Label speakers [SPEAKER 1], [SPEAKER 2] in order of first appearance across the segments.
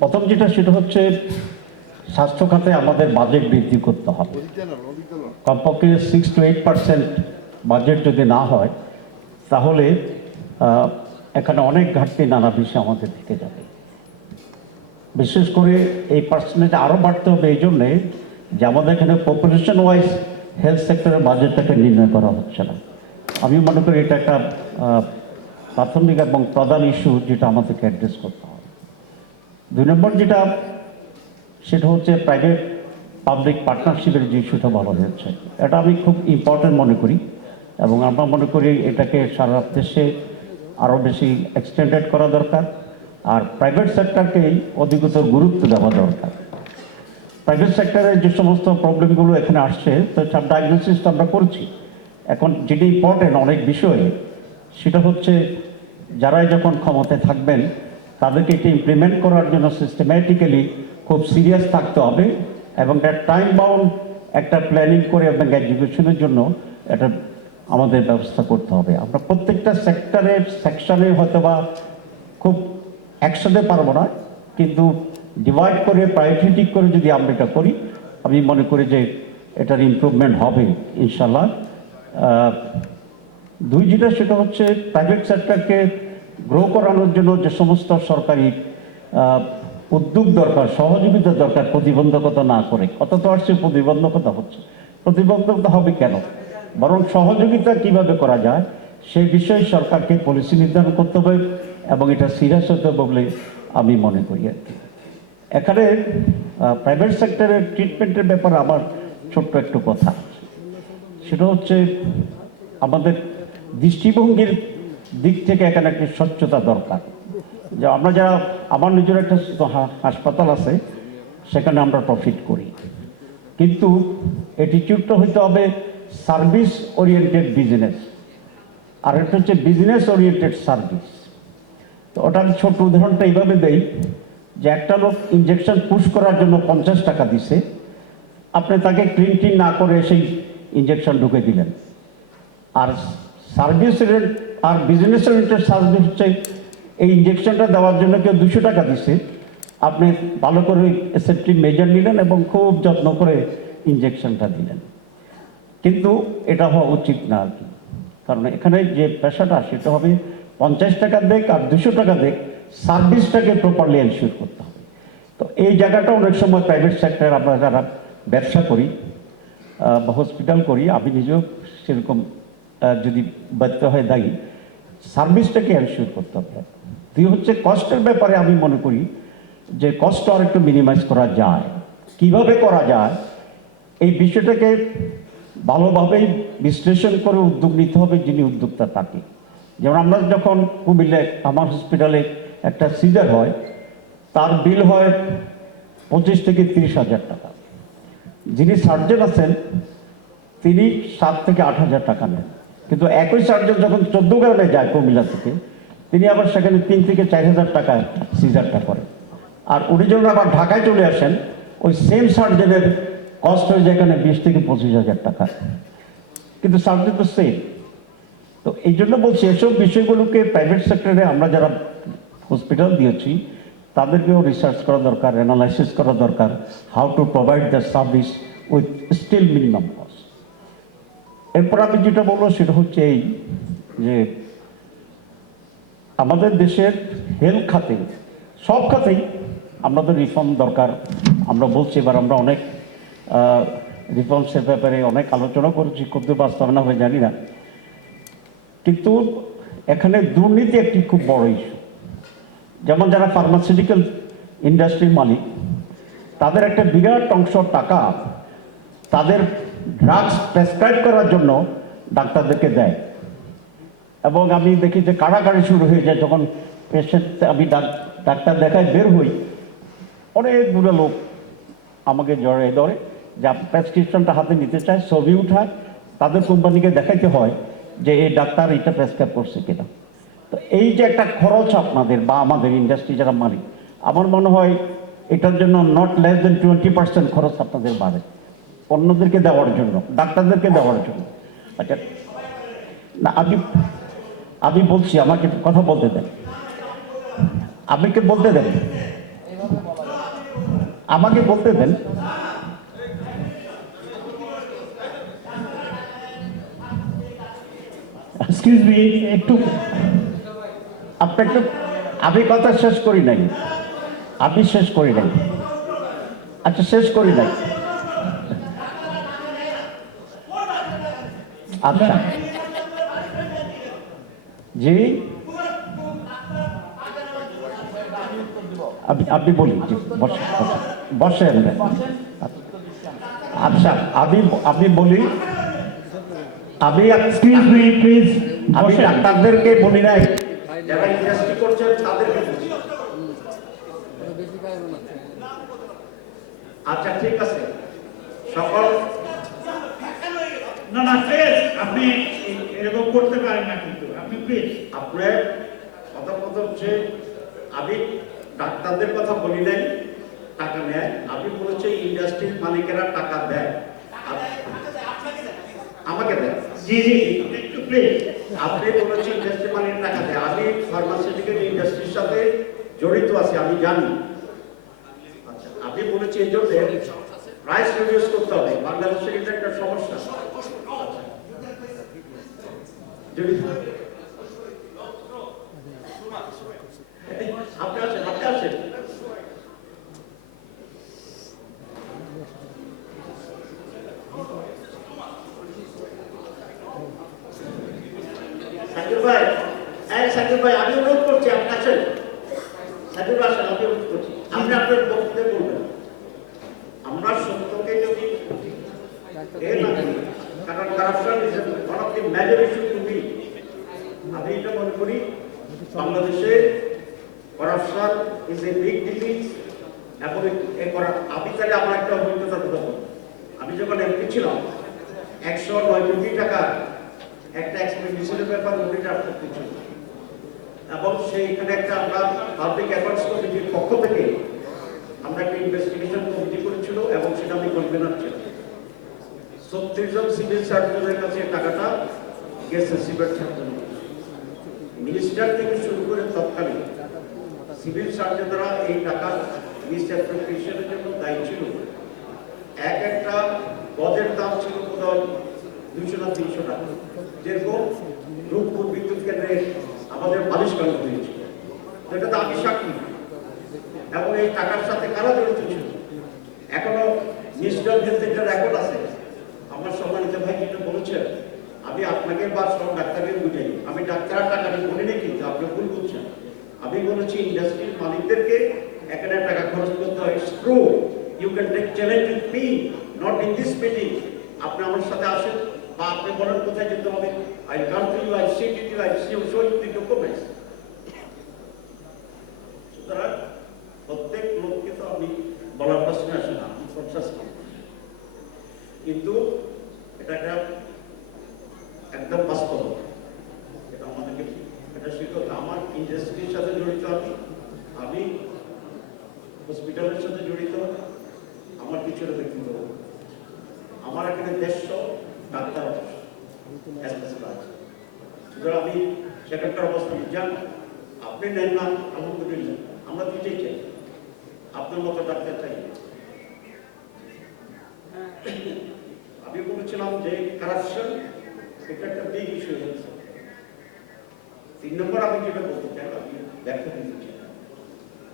[SPEAKER 1] প্রথম যেটা সেটা হচ্ছে স্বাস্থ্য খাতে আমাদের বাজেট বৃদ্ধি করতে হবে। কমপক্ষে six to eight percent budget যদি না হয়, তাহলে এখানে অনেক ঘাটতি নানা বিষয় আমাদের থেকে যাবে। বিশেষ করে এই পার্সেন্টেজ আরও বাড়তে হবে এই জন্যে যে আমাদের এখানে পপুলেশন ওয়াইজ হেলথ সেক্টরের বাজেটটাকে নির্ণয় করা হচ্ছে না। আমি মনে করি এটা একটা প্রাথমিক এবং প্রধান ইস্যু যেটা আমাদেরকে অ্যাড্রেস করতে হবে। দুই নম্বর যেটা, সেটা হচ্ছে প্রাইভেট পাবলিক পার্টনারশিপের যে ইস্যুটা বলা হয়েছে এটা আমি খুব ইম্পর্টেন্ট মনে করি এবং আমরা মনে করি এটাকে সারা দেশে আরও বেশি এক্সটেন্ডেড করা দরকার আর প্রাইভেট সেক্টরকেই অধিকতর গুরুত্ব দেওয়া দরকার। প্রাইভেট সেক্টরে যে সমস্ত প্রবলেমগুলো এখানে আসছে, তো সব ডায়াগনোসিস তো আমরা করছি। এখন যেটা ইম্পর্টেন্ট অনেক বিষয়ে, সেটা হচ্ছে যারাই যখন ক্ষমতায় থাকবেন তাদেরকে এটা ইমপ্লিমেন্ট করার জন্য সিস্টেম্যাটিক্যালি খুব সিরিয়াস থাকতে হবে এবং একটা টাইম বাউন্ড একটা প্ল্যানিং করে এবং এডুকেশনের জন্য এটা আমাদের ব্যবস্থা করতে হবে। আমরা প্রত্যেকটা সেক্টরের সেকশনে হয়তো বা খুব একসাথে পারব না, কিন্তু ডিভাইড করে প্রায়োরিটি করে যদি আমরা এটা করি, আমি মনে করি যে এটার ইমপ্রুভমেন্ট হবে ইনশাল্লাহ দুই যেটা সেটা হচ্ছে প্রাইভেট সেক্টরকে গ্রো করানোর জন্য যে সমস্ত সরকারি উদ্যোগ দরকার, সহযোগিতা দরকার, প্রতিবন্ধকতা না করে কত তো আসছে, প্রতিবন্ধকতা হচ্ছে। প্রতিবন্ধকতা হবে কেন? বরং সহযোগিতা কীভাবে করা যায় সেই বিষয়ে সরকারকে পলিসি নির্ধারণ করতে হবে এবং এটা সিরিয়াস হতে হবে বলে আমি মনে করি আর কি। এখানে প্রাইভেট সেক্টরের ট্রিটমেন্টের ব্যাপারে আমার ছোট্ট একটু কথা। সেটা হচ্ছে, আমাদের দৃষ্টিভঙ্গির দিক থেকে এখানে একটি স্বচ্ছতা দরকার। যে আমরা যারা, আমার নিজের একটা হাসপাতাল আছে, সেখানে আমরা প্রফিট করি। কিন্তু অ্যাটিটিউডটা হইতে হবে সার্ভিস ওরিয়েন্টেড বিজনেস আর একটা হচ্ছে বিজনেস ওরিয়েন্টেড সার্ভিস তো ওটা আমি ছোট উদাহরণটা এইভাবে দেই, যে একটা লোক ইঞ্জেকশন পুশ করার জন্য পঞ্চাশ টাকা দিছে, আপনি তাকে ক্লিন টিন না করে সেই ইঞ্জেকশন ঢুকে দিলেন। আর সার্ভিস রেট আর বিজনেস ওরিয়েন্টেড সার্ভিস হচ্ছে এই ইঞ্জেকশনটা দেওয়ার জন্য কেউ দুশো টাকা দিছে। আপনি ভালো করে সেফটি মেজার নিলেন এবং খুব যত্ন করে ইঞ্জেকশনটা দিলেন। কিন্তু এটা হওয়া উচিত না আর কি। কারণ এখানে যে পেশাটা, সেটা হবে পঞ্চাশ টাকা দেখ আর দুশো টাকা দেখ, সার্ভিসটাকে প্রপারলি এনশিওর করতে হবে। তো এই জায়গাটা অনেক সময় প্রাইভেট সেক্টর আমরা যারা ব্যবসা করি বা হসপিটাল করি, আমি নিজেও সেরকম যদি ব্যর্থ হয় দায়ী সার্ভিসটাকে এনশিওর করতে হবে? দুই হচ্ছে কষ্টের ব্যাপারে আমি মনে করি যে কষ্ট আর একটু মিনিমাইজ করা যায়। কীভাবে করা যায়? এই বিষয়টাকে ভালোভাবেই বিশ্লেষণ করে উদ্যোগ নিতে হবে যিনি উদ্যোক্তা তাকে। যেমন আমরা যখন কুমিল্লায়, আমার হসপিটালে একটা সিজার হয়, তার বিল হয় পঁচিশ থেকে তিরিশ হাজার টাকা। যিনি সার্জন আছেন, তিনি সাত থেকে আট হাজার টাকা নেন। কিন্তু একই সার্জন যখন চোদ্দ গ্রামে যায় কুমিল্লা থেকে, তিনি আবার সেখানে তিন থেকে চার হাজার টাকা সিজারটা করেন। আর উনি যখন আবার ঢাকায় চলে আসেন, ওই সেম সার্জনের কস্ট হয়ে যায় এখানে বিশ থেকে পঁচিশ হাজার টাকা। কিন্তু সার্জন তো সেম তো এই জন্য বলছি, এসব বিষয়গুলোকে প্রাইভেট সেক্টরে আমরা যারা হসপিটাল দিয়েছি, তাদেরকেও রিসার্চ করা দরকার অ্যানালাইসিস করা দরকার how to provide the service with still minimum এরপর আমি যেটা বলব সেটা হচ্ছে এই যে আমাদের দেশের হেলথ খাতে, সব খাতেই আমাদের রিফর্ম দরকার। আমরা বলছি এবার আমরা অনেক রিফর্মসের ব্যাপারে অনেক আলোচনা করেছি করতে পারতাম না হয়ে, জানি না। কিন্তু এখানে দুর্নীতি একটি খুব বড় ইস্যু যেমন যারা ফার্মাসিউটিক্যাল ইন্ডাস্ট্রির মালিক, তাদের একটা বিরাট অংশ টাকা তাদের ড্রাগস প্রেসক্রাইব করার জন্য ডাক্তারদেরকে দেয়। এবং আমি দেখি যে কাড়াকাড়ি শুরু হয়ে যায়, যখন পেশেন্ট আমি ডাক- ডাক্তার দেখায় বের হই অনেকগুলো লোক আমাকে জড়িয়ে ধরে যে প্রেসক্রিপশনটা হাতে নিতে চায়, ছবি উঠায়, তাদের কোম্পানিকে দেখাইতে হয় যে এই ডাক্তার এটা প্রেসক্রাইব করছে কিনা। তো এই যে একটা খরচ আপনাদের বা আমাদের ইন্ডাস্ট্রি যারা মালিক, আমার মনে হয় এটার জন্য not less than twenty percent খরচ আপনাদের বাড়ে। অন্যদেরকে দেওয়ার জন্য, ডাক্তারদেরকে দেওয়ার জন্য। আচ্ছা না, আমি আমি বলছি, আমাকে কথা বলতে দেন। আপনি কি বলতে দেন। আমাকে বলতে দেন।
[SPEAKER 2] একটু,
[SPEAKER 1] আপনি একটু, আমি কথা শেষ করি নাই। আমি শেষ করি নাই। আচ্ছা শেষ করি নাই। আচ্ছা। জি আপনি আপনি বলুন বসেন আচ্ছা আমি আমি বলি আমি
[SPEAKER 2] এক্সকিউজ মি প্লিজ
[SPEAKER 1] আমি ডাক্তারদেরকে বলি নাই। যারা ইন্ডাস্ট্রি করছেন তাদেরকে আচ্ছা ঠিক আছে। সকল
[SPEAKER 2] না না প্লিজ আপনি এরকম করতে পারেন না কিন্তু। আপনি প্লিজ
[SPEAKER 1] আপনার কথা কথা হচ্ছে আমি ডাক্তারদের কথা বলি নাই টাকা নেয়। আমি বলেছি ইন্ডাস্ট্রির মালিকেরা টাকা দেয়। আমাকে দেয়।
[SPEAKER 2] জি জি। একটু প্লিজ
[SPEAKER 1] আপনি বলেছেন ইন্ডাস্ট্রি মালিকের টাকা দেয়। আমি ফার্মাসিউটিক্যাল ইন্ডাস্ট্রির সাথে জড়িত আছি আমি জানি। আচ্ছা আপনি বলেছি এই জন্য প্রাইস রিডিউস করতে হবে। বাংলাদেশের এটা একটা সমস্যা। আপনি ভাই হ্যাঁ সাকিব ভাই আমি অনুরোধ করছি আপনি আছেন সাকিব ভাই আসেন আমি অনুরোধ করছি আপনি আপনার সত্যকে যদি কারণ কারাপশন আমি মনে করি বাংলাদেশে corruption is a big disease এবং আমি তাহলে আমার একটা অভিজ্ঞতার কথা বলব আমি যখন এমপি ছিলাম একশো নয় কোটি টাকা একটা এক্সপেন্ডিচারের ব্যাপার মনিটর করতে ছিল এবং সেইখানে একটা আমরা পাবলিক অ্যাফেয়ার্স কমিটির পক্ষ থেকে আমরা একটা ইনভেস্টিগেশন কমিটি করেছিল এবং সেটা আমি কনভেনার ছিলাম ছত্রিশ জন সিভিল সার্জনের কাছে টাকাটা গেছে সিভিল সার্জন মিনিস্টার থেকে শুরু করে তৎকালীন সিভিল সার্জনরা এই টাকা মিসঅ্যাপ্রোপ্রিয়েশনের জন্য দায়ী ছিল। এক একটা গজের দাম ছিল বোধহয় দুইশো না তিনশো টাকা। যেরকম রূপপুর বিদ্যুৎ কেন্দ্রে আমাদের বালিশ কাণ্ড হয়েছিল এটা তো আমি সাক্ষী এবং এই টাকার সাথে কারা জড়িত ছিল? এখনও নিশ্চয় ক্ষেত্রে একটা রেকর্ড আছে? আমার সম্মানিত ভাই যেটা বলেছেন আমি আপনাকে বা সব ডাক্তারকে বুঝাই। আমি ডাক্তার টাকাটা বলি না কিন্তু আপনি ভুল বলছেন আমি বলেছি ইন্ডাস্ট্রির মালিকদেরকে এখানে টাকা খরচ করতে হয়। True you can take challenge with me not in this meeting আপনি আমার সাথে আসেন বা আপনি বলেন কোথায় যেতে হবে। I come to you I sit you I see show you the documents সুতরাং প্রত্যেক লোককে তো আমি বলার প্রশ্ন আসে না কিন্তু এটা একটা একদম বাস্তব এটা আমাদেরকে এটা শিখতে আমার ইন্ডাস্ট্রির সাথে জড়িত আমি আমি হসপিটালের সাথে জড়িত আমার কিছুটা ব্যক্তিগত আমার এখানে দেড়শো ডাক্তার আছে অ্যাসপেসিফাই আছে সুতরাং আমি সেখানকার অবস্থা জান আপনি নেন না আলহামদুলিল্লাহ আমরা দুইটাই চাই। আপনার মতো ডাক্তার চাই আমি বলেছিলাম যে কারাপশন এটা একটা বিগ ইস্যু হয়েছে তিন নম্বর আমি যেটা বলতে চাই আমি ব্যাখ্যা দিতে চাই।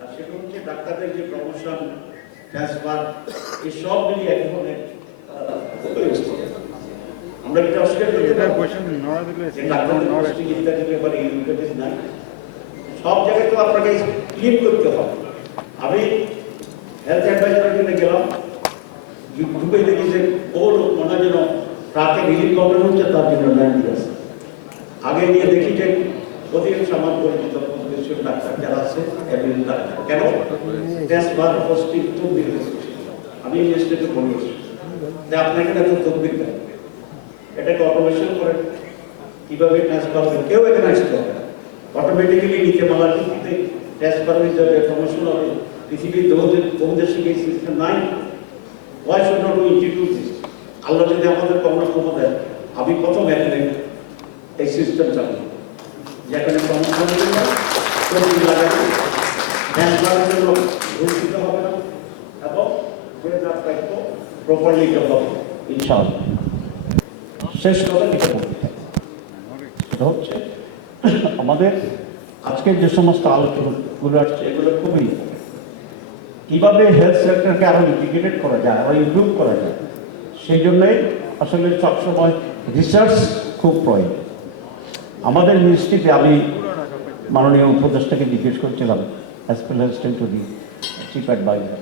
[SPEAKER 1] আর সেটা হচ্ছে ডাক্তারদের যে প্রমোশন ট্রান্সফার এই সব মিলিয়ে আহ, আমরা এটা অস্বীকার ব্যাপারে নাই। সব জায়গায় তো আপনাকে ক্লিন করতে হবে। আমি হেলথ অ্যাডভাইজারের জন্য গেলাম। ঢুকে দেখি যে ও লোক মনে যেন ট্রাকে রিলিফ প্রবলেম হচ্ছে তার জন্য ল্যান্ড দিয়েছে আগে গিয়ে দেখি যে অধিকাংশ আমার পরিচিত ডাক্তার যারা আছে ডাক্তার। কেন? টেস্ট বার পোস্টিং তদবির আমি স্টেটে বলেছি যে আপনাকে এত তদবির কেন? এটাকে অটোমেশন করে কীভাবে ট্রান্সফার হবে কেউ এখানে আসতে হবে অটোমেটিক্যালি নিচে মালার ভিত্তিতে ট্রান্সফার হয়ে যাবে প্রমোশন হবে। পৃথিবীর বহু দেশে এই সিস্টেম নাই। Why should not institute this Allah যদি আমাদের কখনো দেয় আমি প্রথম এখানে এই সিস্টেম চালু। যেখানে কর্মী লাগাবে। ট্রান্সফারের জন্য ঘোষিত হবে না। এবং প্রপারলি ডেভেলপ ইনশাআল্লাহ। শেষ কথা যেটা বলতে সেটা হচ্ছে, আমাদের আজকের যে সমস্ত আলোচনাগুলো আসছে, এগুলো খুবই কীভাবে হেলথ সেক্টরকে আরও ইন্টিগ্রেটেড করা যায়, আরও ইমপ্রুভ করা যায়, সেই জন্যই আসলে সবসময় রিসার্চ খুব প্রয়োজন। আমাদের মিনিস্ট্রিতে আমি মাননীয় উপদেষ্টাকে জিজ্ঞেস করছিলাম as special assistant to the chief adviser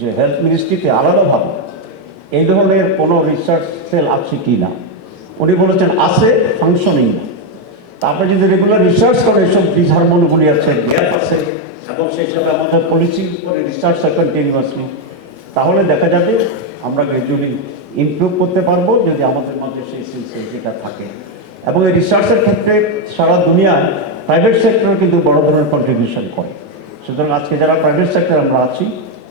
[SPEAKER 1] যে হেলথ মিনিস্ট্রিতে আলাদাভাবে এই ধরনের কোনো রিসার্চ সেল আছে কি না উনি বলেছেন, আছে ফাংশনিং তারপরে যদি রেগুলার রিসার্চ করে, এসব ডিসহারমোনিগুলি আছে গ্যাপ আছে, এবং সেই হিসাবে আমাদের পলিসি করে রিসার্চ হয় কন্টিনিউয়াসলি তাহলে দেখা যাবে আমরা গ্র্যাজুয়ালি ইমপ্রুভ করতে পারব যদি আমাদের মধ্যে সেই সিনসিয়ারিটিটা থাকে। এবং এই রিসার্চের ক্ষেত্রে সারা দুনিয়ায় প্রাইভেট সেক্টর কিন্তু বড় ধরনের কন্ট্রিবিউশন করে। সুতরাং আজকে যারা প্রাইভেট সেক্টর আমরা আছি,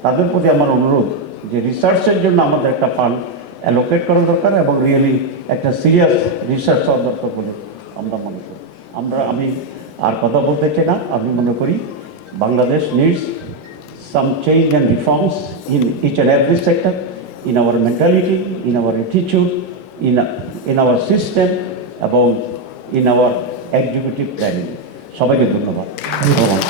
[SPEAKER 1] তাদের প্রতি আমার অনুরোধ যে রিসার্চের জন্য আমাদের একটা ফান্ড অ্যালোকেট করা দরকার এবং রিয়েলি একটা সিরিয়াস রিসার্চ হওয়া দরকার বলে আমরা মনে করি। আমরা, আমি আর কথা বলতে চাই না, আমি মনে করি Bangladesh needs some change and reforms in each and every sector in our mentality in our অ্যাটিচিউড in in our system এবং ইন আওয়ার এক্সিকিউটিভ প্ল্যানিং সবাইকে ধন্যবাদ। ধন্যবাদ।